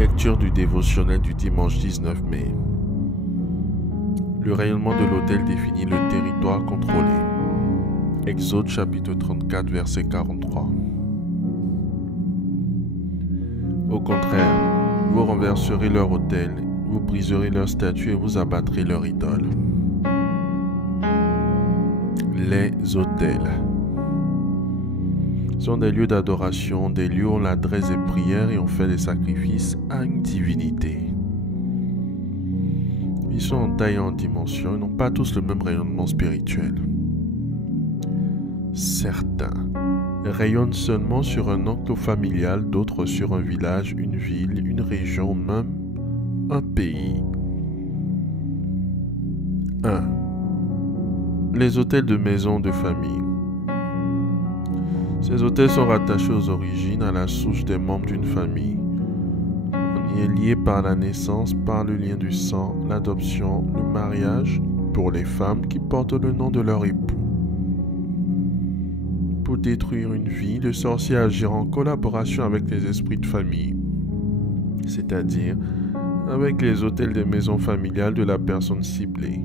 Lecture du dévotionnel du dimanche 19 mai. Le rayonnement de l'autel définit le territoire contrôlé. Exode chapitre 34 verset 43. Au contraire, vous renverserez leur autel, vous briserez leur statue et vous abattrez leur idole. Les autels sont des lieux d'adoration, des lieux où on adresse des prières et on fait des sacrifices à une divinité. Ils sont en taille et en dimension, ils n'ont pas tous le même rayonnement spirituel. Certains rayonnent seulement sur un enclos familial, d'autres sur un village, une ville, une région, même un pays. 1. Les autels de maison de famille. Ces autels sont rattachés aux origines, à la souche des membres d'une famille. On y est lié par la naissance, par le lien du sang, l'adoption, le mariage, pour les femmes qui portent le nom de leur époux. Pour détruire une vie, le sorcier agira en collaboration avec les esprits de famille, c'est-à-dire avec les autels des maisons familiales de la personne ciblée.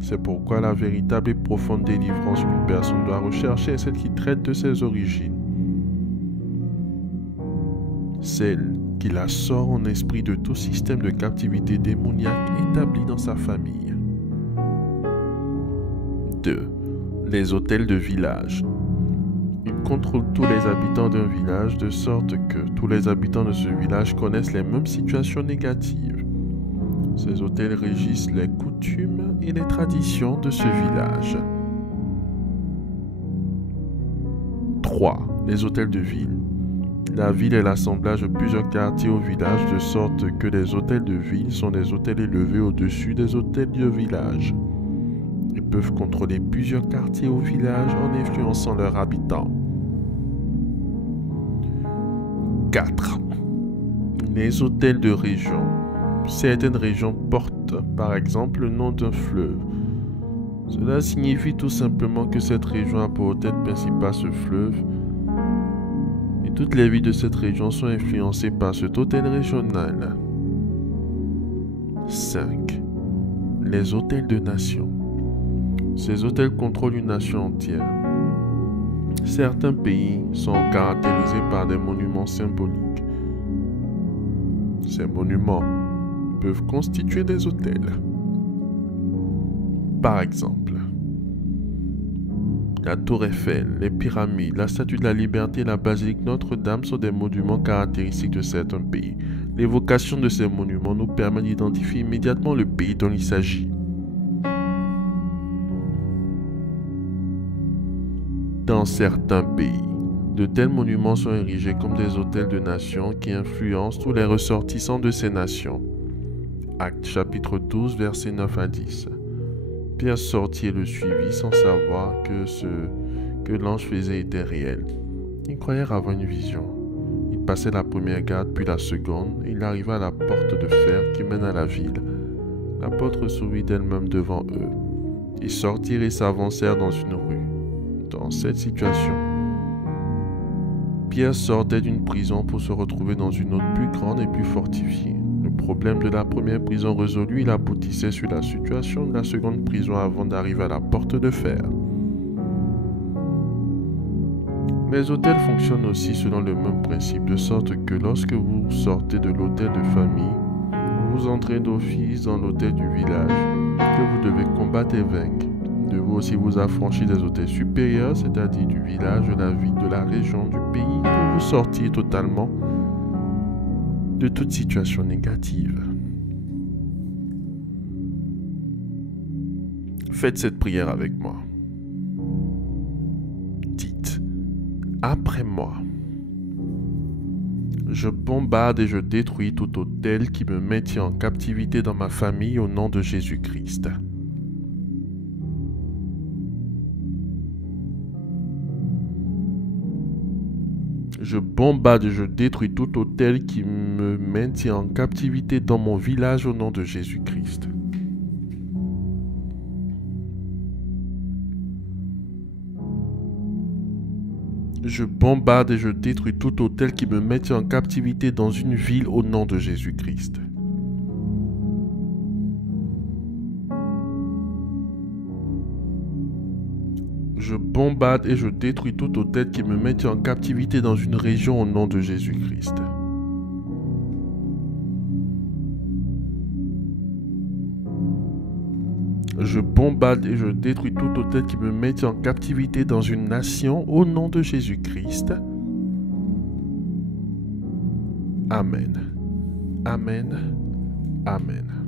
C'est pourquoi la véritable et profonde délivrance qu'une personne doit rechercher est celle qui traite de ses origines. Celle qui la sort en esprit de tout système de captivité démoniaque établi dans sa famille. 2. Les autels de village. Ils contrôlent tous les habitants d'un village de sorte que tous les habitants de ce village connaissent les mêmes situations négatives. Ces autels régissent les coutumes et les traditions de ce village. 3. Les autels de ville. La ville est l'assemblage de plusieurs quartiers au village de sorte que les autels de ville sont des autels élevés au-dessus des autels de village. Ils peuvent contrôler plusieurs quartiers au village en influençant leurs habitants. 4. Les autels de région. Certaines régions portent, par exemple, le nom d'un fleuve. Cela signifie tout simplement que cette région a pour autel principal ce fleuve, et toutes les vies de cette région sont influencées par cet autel régional. 5. Les autels de nation. Ces autels contrôlent une nation entière. Certains pays sont caractérisés par des monuments symboliques. Ces monuments peuvent constituer des autels. Par exemple, la tour Eiffel, les pyramides, la statue de la liberté et la basilique Notre-Dame sont des monuments caractéristiques de certains pays. L'évocation de ces monuments nous permet d'identifier immédiatement le pays dont il s'agit. Dans certains pays, de tels monuments sont érigés comme des autels de nation qui influencent tous les ressortissants de ces nations. Actes chapitre 12, versets 9 à 10. Pierre sortit et le suivit sans savoir que ce que l'ange faisait était réel. Il croyait avoir une vision. Il passait la première garde puis la seconde et il arriva à la porte de fer qui mène à la ville. La porte s'ouvrit d'elle-même devant eux. Ils sortirent et s'avancèrent dans une rue. Dans cette situation, Pierre sortait d'une prison pour se retrouver dans une autre plus grande et plus fortifiée. Le problème de la première prison résolu, il aboutissait sur la situation de la seconde prison avant d'arriver à la porte de fer. Les hôtels fonctionnent aussi selon le même principe, de sorte que lorsque vous sortez de l'hôtel de famille, vous entrez d'office dans l'hôtel du village que vous devez combattre et vaincre. De vous aussi vous affranchir des hôtels supérieurs, c'est-à-dire du village, de la ville, de la région, du pays, pour vous sortir totalement de toute situation négative. Faites cette prière avec moi. Dites, après moi, je bombarde et je détruis tout autel qui me maintient en captivité dans ma famille au nom de Jésus-Christ. Je bombarde et je détruis tout autel qui me maintient en captivité dans mon village au nom de Jésus-Christ. Je bombarde et je détruis tout hôtel qui me mette en captivité dans une ville au nom de Jésus-Christ. Je bombarde et je détruis tout hôtel qui me mette en captivité dans une région au nom de Jésus-Christ. Je bombarde et je détruis tout hôtel qui me mette en captivité dans une nation au nom de Jésus-Christ. Amen. Amen. Amen.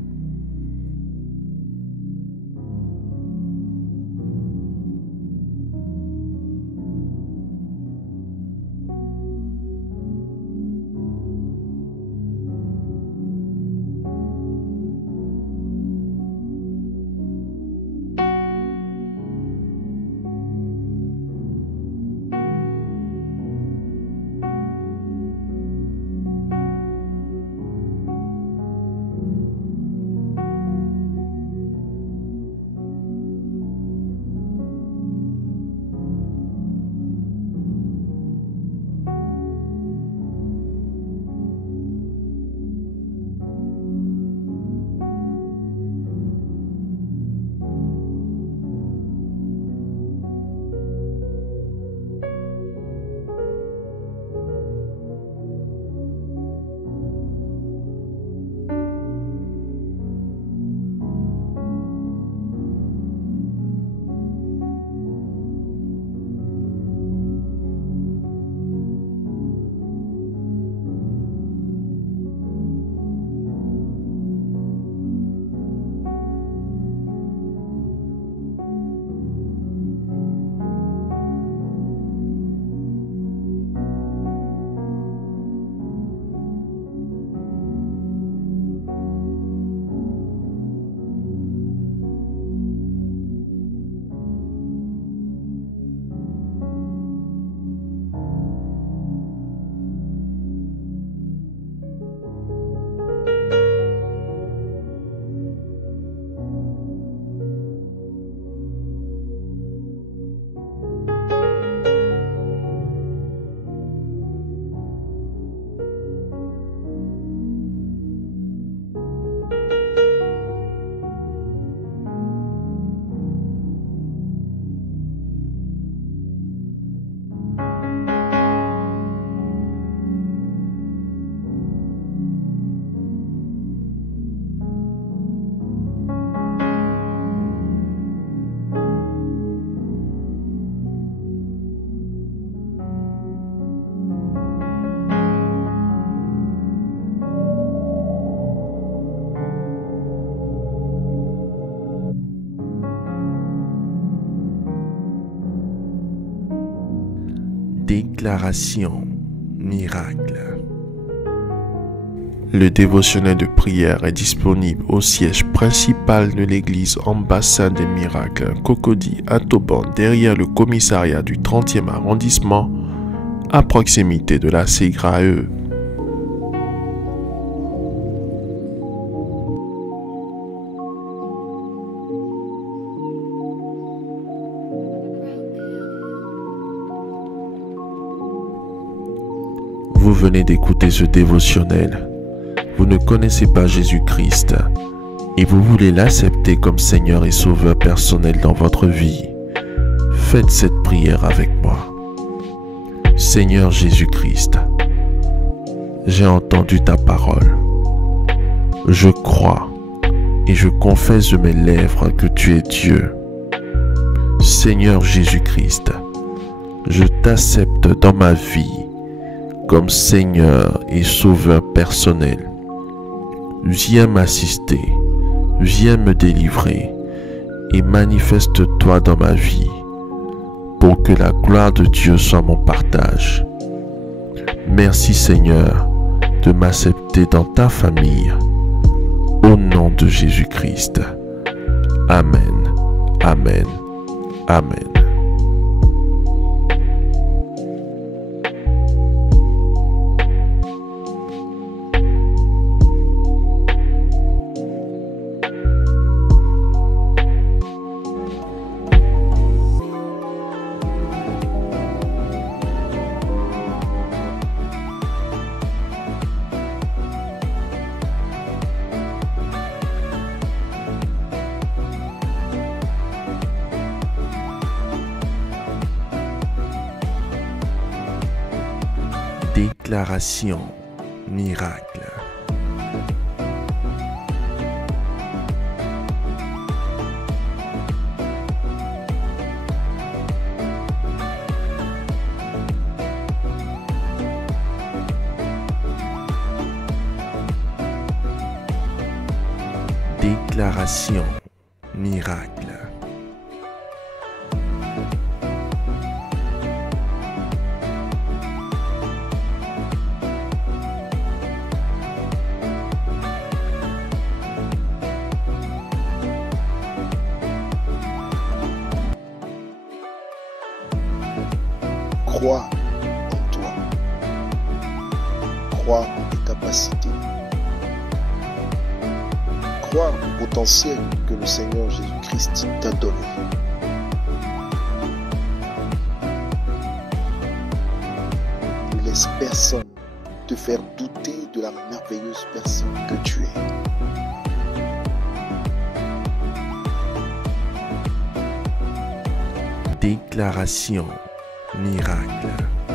Déclaration miracle. Le dévotionnel de prière est disponible au siège principal de l'église Ambassade des Miracles, Cocody à Toban, derrière le commissariat du 30e arrondissement, à proximité de la CGRAE. Vous venez d'écouter ce dévotionnel. Vous ne connaissez pas Jésus-Christ et vous voulez l'accepter comme Seigneur et Sauveur personnel dans votre vie. Faites cette prière avec moi. Seigneur Jésus-Christ, j'ai entendu ta parole. Je crois et je confesse de mes lèvres que tu es Dieu. Seigneur Jésus-Christ, je t'accepte dans ma vie comme Seigneur et Sauveur personnel. Viens m'assister, viens me délivrer et manifeste-toi dans ma vie pour que la gloire de Dieu soit mon partage. Merci Seigneur de m'accepter dans ta famille. Au nom de Jésus-Christ. Amen. Amen. Amen. Déclaration miracle. Déclaration miracle. Crois en toi. Crois en tes capacités. Crois au potentiel que le Seigneur Jésus-Christ t'a donné. Ne laisse personne te faire douter de la merveilleuse personne que tu es. Déclaration miracle.